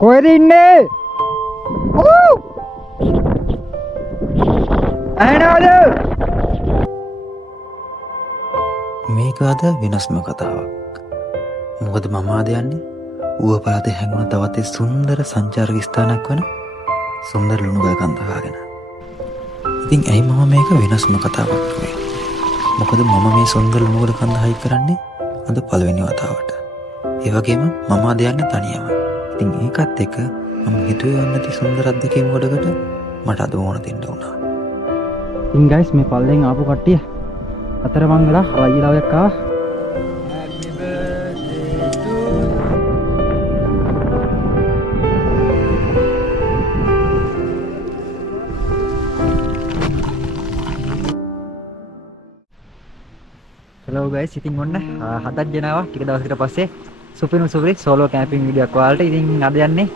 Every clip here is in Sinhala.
කොහෙද ඉන්නේ? ඇහෙනවද? මේක අද වෙනස්ම කතාවක්. මොකද මම ආද යන්නේ ඌව පළාතේ හැංගුණු තවත් සුන්දර සංචාරක ස්ථානයක් වන සුන්දර ලුණුගල් කන්ද හොයාගෙන. ඉතින් ඇයි මම මේක වෙනස්ම කතාවක් කිව්වේ? මොකද මම මේ සුන්දර ලුණුගල් කන්ද හයි කරන්නේ අද පළවෙනි වතාවට. ඒ වගේම මම ආද යන්නේ තනියම. ඉතින් ඒකත් එක්ක මම හිතුවේ යන්න ති සුන්දර අත්දැකීම් ගොඩකට මට අද ඕන දෙන්න වුණා. ඉතින් ගයිස් මේ පල්ලෙන් ආපු කට්ටිය අතර මං වෙලා රයිලාවක් ආවා. හෙලෝ ගයිස් ඉතින් ඔන්න හදක් ගෙනාවා ටික දවසකට පස්සේ සුපිරි සෝලෝ කැම්පින් වීඩියෝ එකක් ඔයාලට. ඉතින් අද යන්නේ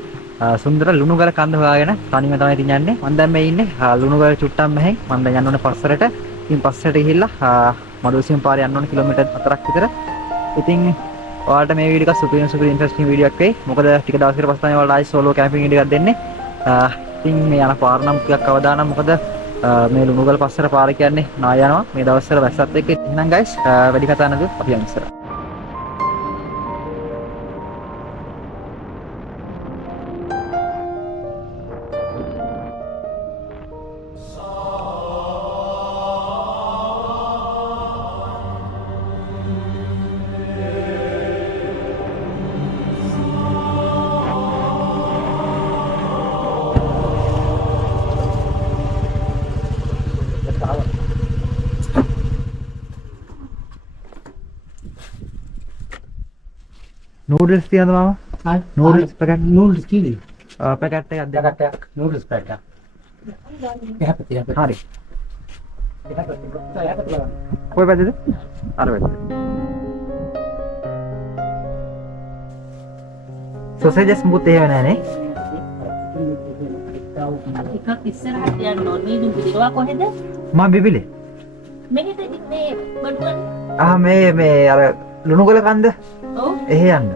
සුන්දර ලුණුගල කන්ද හොයාගෙන තනියම තමයි ඉතින් යන්නේ. මම දැන් මේ ඉන්නේ ලුණුගල චුට්ටක් මෙහෙන්. මම දැන් යන්න ඕනේ පස්සරට. ඉතින් පස්සරට ගිහිල්ලා මඩුසියම් පාරේ යන්න ඕනේ කිලෝමීටර් 4ක් විතර. ඉතින් ඔයාලට මේ වීඩියෝ එක සුපිරි ඉන්ටරෙස්ටිං වීඩියෝ එකක් වෙයි. මොකද ටික දවසකට පස්සේ තමයි ඔයාලට ආයි සෝලෝ කැම්පින් වීඩියෝ එකක් දෙන්නේ. ඉතින් මේ යන පාර නම් ටිකක් අවදානම්. මොකද මේ ලුණුගල පස්සර පාර කියන්නේ නා යනවා මේ දවස්වල වැස්සත් එක්ක. එහෙනම් ගයිස් වැඩි කතා නැතුව අපි යමු ඉස්සරහ. නූඩල්ස් තියනද මාම? හරි. නූඩල්ස් පැකට් නූඩල්ස් කීයද? පැකට් එකක් දෙන්න. Packet noodles packet. එහපතේ එහපතේ. හරි. කොයි පැත්තේද? අර පැත්තේ. සොසේජස් මුත් එහෙම නැහැ නේ. ටිකක් ඉස්සරහට යන්න ඕනේ. මේ දුක දිරවා කොහෙද? මම බිබිලේ. මෙහෙද මේ බඩුවනේ. මේ අර ලුණුගල කන්ද ඔව්. එහෙ යන්න.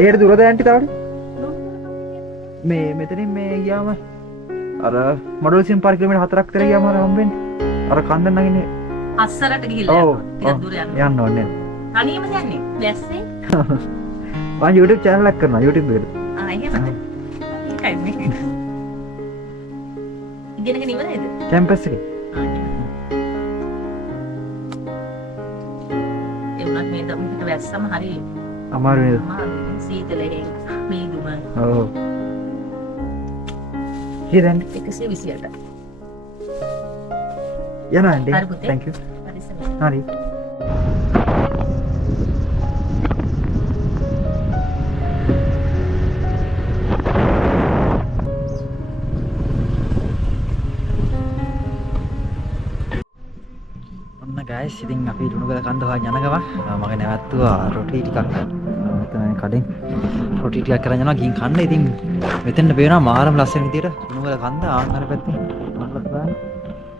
ඒකට දුරද යන්ටි තවද? මේ මෙතනින් මේ ගියාම අර මඩුල්සියම් පාර කිලෝමීටර් 4ක් විතර ගියාම අර හම්බෙන්නේ. අර කන්ද නගින්නේ. අස්සරට ගිහිල්ලා ඔව්. යනවා. ටිකක් දුර යන්න. යන්න ඕනේ. තනියම යන්නේ. දැස්සේ. මම YouTube channel එකක් කරනවා YouTube එකට. එහෙමද? ඒකයි මේ. ඉගෙනගෙන ඉවරයිද? කැම්පස් එකේ. එවුණත් මේ දවල්ට වැස්සම හරි අමාරු නේද? සීතලෙන් මීදුම ඔව්. ඉතින් 128. යනවා ආන්ටි. හරි පුතේ. Thank you. හරි. හරි. ඔන්න ගයිස් ඉතින් අපි ලුණුගල කන්ද හොයන් යන ගම මම නැවැත්තුවා රොටි ටිකක් මෙතන කඩෙන් රොටි ටිකක් කරන් යනවා ගිහින් කන්න. ඉතින් මෙතෙන්ට පේනවා මාරම ලස්සන විදියට ලුණුගල කන්ද ආන්ගර පැත්තේ මල්ලත් බලන්න.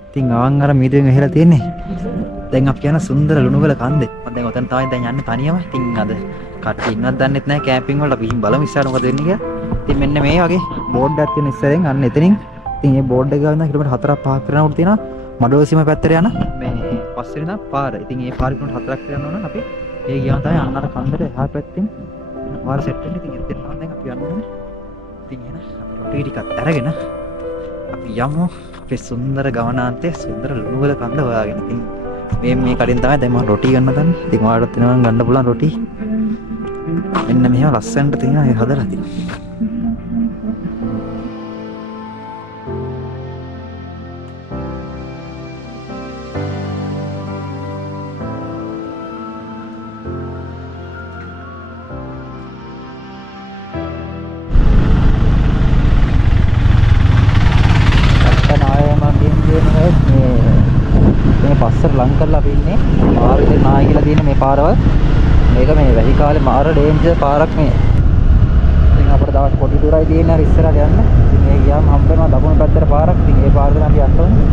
ඉතින් ආන් අර මීදුවෙන් එහලා තියෙන්නේ. දැන් අපි යන සුන්දර ලුණුගල කන්දේ. මම දැන් ඔතන තමයි දැන් යන්නේ තනියම. ඉතින් අද කට්ටිය ඉන්නවත් දන්නෙත් නැහැ කැම්පින් වල. අපි ගිහින් බලමු ඉස්සරහ මොකද වෙන්නේ කියලා. ඉතින් මෙන්න මේ වගේ බෝඩ් එකක් තියෙන ඉස්සරෙන් අන්න එතනින්. ඉතින් මේ බෝඩ් එක ගාවින් කිලෝමීටර් 4ක් 5ක් කරනකොට තියෙනවා මඩුවසීම පැත්තට යන මේ පස්සේ ඉඳන් පාර. ඉතින් මේ පාර කිලෝමීටර් 4ක් යන්න ඕන අපි. ඒ ගියාම තමයි අන්න අර කන්දට එහා පැත්තෙන් පාර සෙට් වෙන්නේ. ඉතින් එතෙන් නම් දැන් අපි යන්න ඕනේ. ඉතින් එහෙනම් අපි රොටි ටිකක් අරගෙන අපි යමු අපේ සුන්දර ගමනාන්තයේ සුන්දර ලුණුගල කන්ද හොයාගෙන. ඉතින් මේ කඩෙන් තමයි දැන් මම රොටි ගන්න දන්නේ. ඉතින් ඔයාලට වෙනවා නම් ගන්න පුළුවන් රොටි. මෙන්න මෙහෙම ලස්සනට තියෙනවා ඒ හදලා තියෙනවා. මේ පස්සට ලං කරලා අපි ඉන්නේ මාර්ගයේ නාය කියලා තියෙන මේ පාරවල්. මේක මේ වැහි කාලේ මාර ඩේන්ජර් පාරක් මේ. ඉතින් අපිට දවස් පොඩි දුරයි තියෙන්නේ අර ඉස්සරහට යන්න. ඉතින් මේ ගියාම හම්බ වෙනවා දකුණු පැත්තට පාරක්. ඉතින් ඒ පාරෙන් අපි යන්න ඕනේ.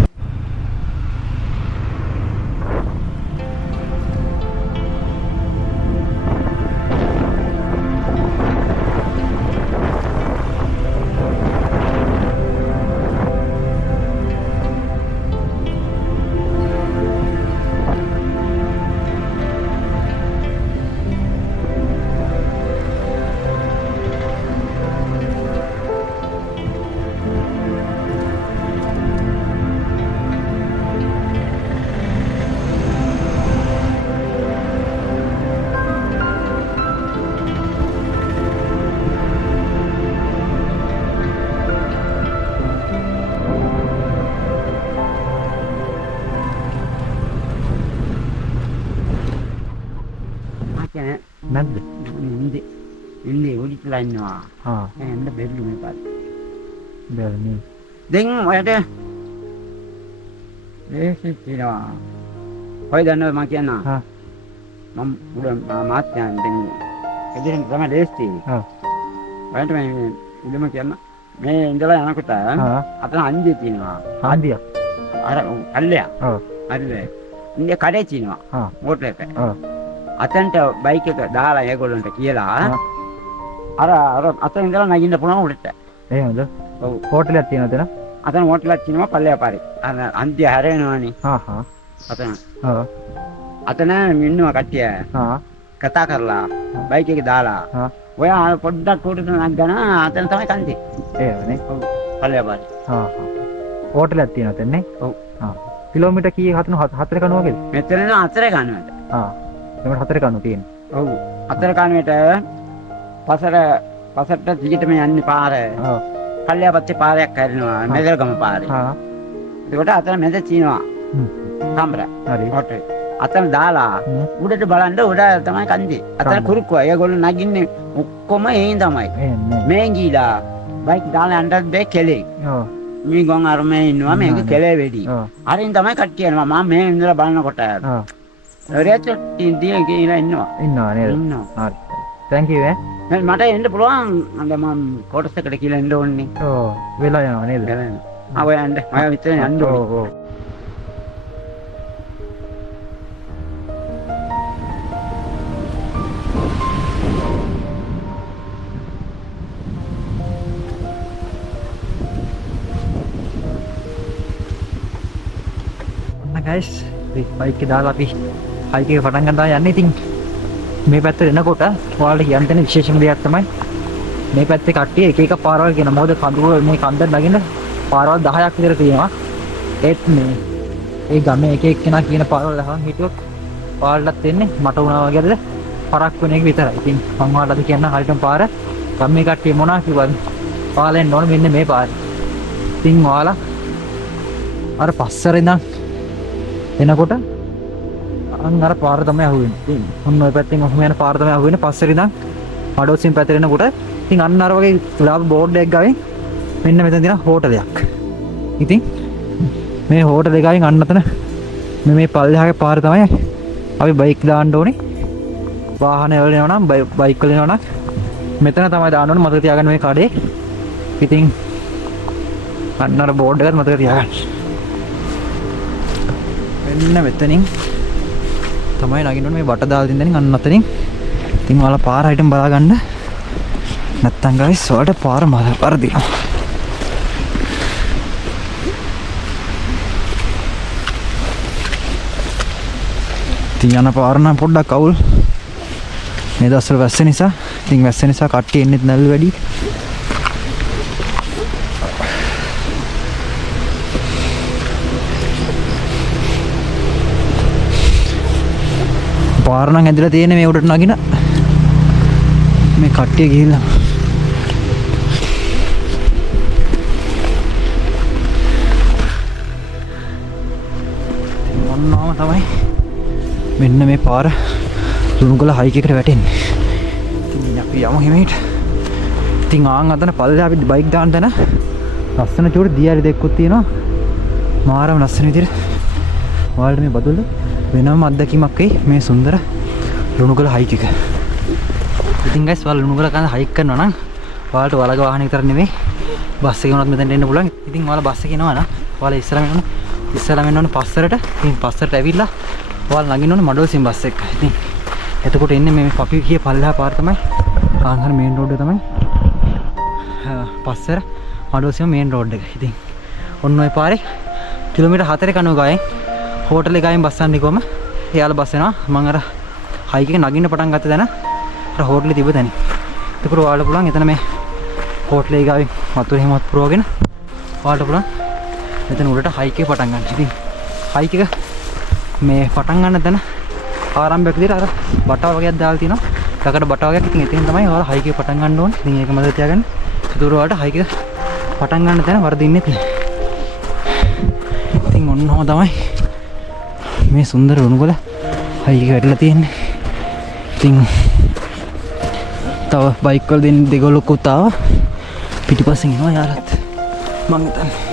කියන්නේ නැද්ද? ඉන්නේ උඩිටලා ඉන්නවා. ආ එන්න බැරිලු මේ පාර. බැලුනේ. දැන් ඔයාට තියෙනවා. කොයි දන්නවද මම කියන්න. ආ මම උඩ මාත්‍යයන් දැන් එදිරින් තමයි ලේස්ති. ආ ඔයාට මේ උඩම කියන්න. මේ ඉඳලා යනකොට අතන අංජේ තියෙනවා. ආන්දියා. අර කල්ලයක්. ඔව්. හරිද? ඉන්නේ කඩේ තියෙනවා. ආ මෝටර් එක. ඔව්. අතන්ට බයික් එක දාලා ඒගොල්ලන්ට කියලා අර අතන ඉඳලා නැගින්න පුළුවන් උඩට. එහෙමද? ඔව්. හෝටලයක් තියෙනවද එතන? අතන හෝටලයක් තියෙනවා පල්ලෙහා පාරේ. අර අන්තිය හැරෙනවනේ. ආහා. අතන. ඔව්. අතන ඉන්නවා කට්ටිය. ආ කතා කරලා බයික් එක දාලා. ආ ඔයා පොඩ්ඩක් උඩට නැග්ගන අතන තමයි කන්දේ. එහෙමනේ. ඔව්. පල්ලෙහා පාරේ. ආහා. හෝටලයක් තියෙනවද එන්නේ? ඔව්. ආ කිලෝමීටර් කීයක හතර කණු වගේද? මෙතන අතර ගන්නවට. ආ එතකොට හතර කණු තියෙනවා. ඔව්. අතර කන්නේට පසට දිගටම යන්නේ පාර. ඔව්. පල්ලෙහා පැත්තේ පාරයක් හැරෙනවා. මෙදල්ගම පාරේ. ආ ඒකට අතන මැද තියෙනවා. කාමර. හරි. හොටේ. අතන දාලා උඩට බලන්න උඩ තමයි කන්දේ. අතන කුරුක්කුවා. ඒගොල්ලෝ නගින්නේ ඔක්කොම ඒන් තමයි. එන්නේ. මේ ගිලා බයික් දාලා යන්නත් බෑ කෙලේ. ඔව්. මේ ගොන් අර මේ ඉන්නවා මේක කෙලේ වෙඩි. ඔව්. අරින් තමයි කට්ටිය යනවා. මම මේ ඉඳලා බලනකොට ආ රෙච්ච ඉන්දියා කියලා ඉන්නවා. ඉන්නවා නේද? ඉන්නවා. හරි. thank you මට එන්න පුළුවන්. අද මම කොටස් එකට කියලා එන්න ඕනේ. ඔව් වෙලා යනවා නේද? ඔය යන්න. මම විතර යන්න ඕනේ. ඔව් ඔව්. guys බයික් එක දාලා අපි හයික් එක පටන් ගන්නවා යන්නේ. ඉතින් මේ පැත්තට එනකොට ඔයාලට කියන්න තියෙන විශේෂම දෙයක් තමයි මේ පැත්තේ කට්ටිය එක එක පාරවල් කියන මොකද කඳුර මේ කන්දට නගින්න පාරවල් 10ක් විතර තියෙනවා. ඒත් මේ ඒ ගමේ එක එක්කෙනා කියන පාරවල් අහන් හිටියොත් ඔයාලටත් එන්නේ මට වුණා වගේද පරක් වෙන එක විතරයි. ඉතින් මම ඔයාලට කියන්න හරියටම පාර ගමේ කට්ටිය මොනවා කිව්වද ඔයාලා එන්න ඕනේ මෙන්න මේ පාරේ. ඉතින් ඔයාලා අර පස්සර ඉඳන් එනකොට අර පාර තමයි අහුවෙන්නේ. ඔන්න ඔය පැත්තෙන් ඔහොම යන පාර තමයි අහුවෙන්නේ. පස්සට ඉඳන් මඩෝසින් පැත්තට එනකොට ඉතින් අන්න අර වගේ ලාභ බෝඩ් එකක් ගාවින් මෙන්න මෙතන තියෙන හෝටලයක්. ඉතින් මේ හෝටලේ ගාවින් අන්න අතන මේ පල්ලෙහාගේ පාර තමයි අපි බයික් දාන්න ඕනේ. වාහන වල යනවා නම් බයික් වල යනවා නම් මෙතන තමයි දාන්න ඕනේ. මතක තියාගන්න මේ කඩේ. ඉතින් අන්න අර බෝඩ් එකත් මතක තියාගන්න. මෙන්න මෙතනින් තමයි නගින්න ඕනේ. මේ බට දාලා තින්දෙනින් අන්න අතනින්. ඉතින් ඔයාලා පාර හිටම බලා ගන්න. නැත්තම් guys ඔයාලට පාර පරදිනවා. ඉතින් යන පාර නම් පොඩ්ඩක් අවුල්. මේ දවස්වල වැස්ස නිසා. ඉතින් වැස්ස නිසා කට්ටිය එන්නෙත් නැල් වැඩි. පාර නම් ඇදලා තියෙන මේ උඩට නගින මේ කට්ටිය ගිහිල්ලා මොනවාම තමයි මෙන්න මේ පාර ලුණුගල හයික් එකට වැටෙන්නේ. ඉතින් අපි යමු හිමීට. ඉතින් ආන් අතන පල්ලෙහා අපි බයික් දාන්න තැන ලස්සන චූටි දියාරි දෙකකුත් තියෙනවා. මාරම ලස්සන විදිහට ඔයාලට මේ බදුල්ල වෙනම අත්දැකීමක් වෙයි මේ සුන්දර ලුණුගල හයික් එක. ඉතින් guys ඔයාලා ලුණුගල කන හයික් කරනවා නම් ඔයාලට වලග වාහන විතර නෙමෙයි බස් එකේ උනත් මෙතෙන්ට එන්න පුළුවන්. ඉතින් ඔයාලා බස් එකේ යනවා නම් ඔයාලා ඉස්සරහම එන්න ඕනේ පස්සරට. ඉතින් පස්සරට ඇවිල්ලා ඔයාලා නගින්න ඕනේ මඩෝසින් බස් එක. ඉතින් එතකොට එන්නේ මේ අපි ගිය පල්ලෙහා පාර තමයි ආන්හර මේන් රෝඩ් එක තමයි පස්සර මඩෝසින් මේන් රෝඩ් එක. ඉතින් ඔන්න ඔය පාරේ කිලෝමීටර් 4 කණුව ගායෙන් හෝටල් එකෙන් බස් යන්නේ කොහම එයාලා බස් එනවා. මම අර හයික් එක නගින්න පටන් ගත්ත දැන අර හෝටලේ තිබ්බ තැන. ඒකට ඔයාලට පුළුවන් එතන මේ හෝටලේ ගාවින් වතුර එහෙමත් පුරවගෙන ඔයාලට පුළුවන් මෙතන උඩට හයික් එක පටන් ගන්න. ඉතින් හයික් එක මේ පටන් ගන්න තැන ආරම්භයක් විදිහට අර බටා වගේක් දාලා තිනවා. ළකට බටා වගේක්. ඉතින් එතෙන් තමයි ඔයාලා හයික් එක පටන් ගන්න ඕනේ. ඉතින් ඒක මතක තියාගන්න. ඒක ඔයාලට හයික් එක පටන් ගන්න තැන වරදින්නෙත් නෑ. ඉතින් ඔන්නම තමයි මේ සුන්දර ලුණුගල හයික් එක වැටලා තියෙන්නේ. ඉතින් තව බයික් වල දෙගොල්ලොකුත් ආවා. පිටිපස්සෙන් එනවා යාළුවත්. මං හිතන්නේ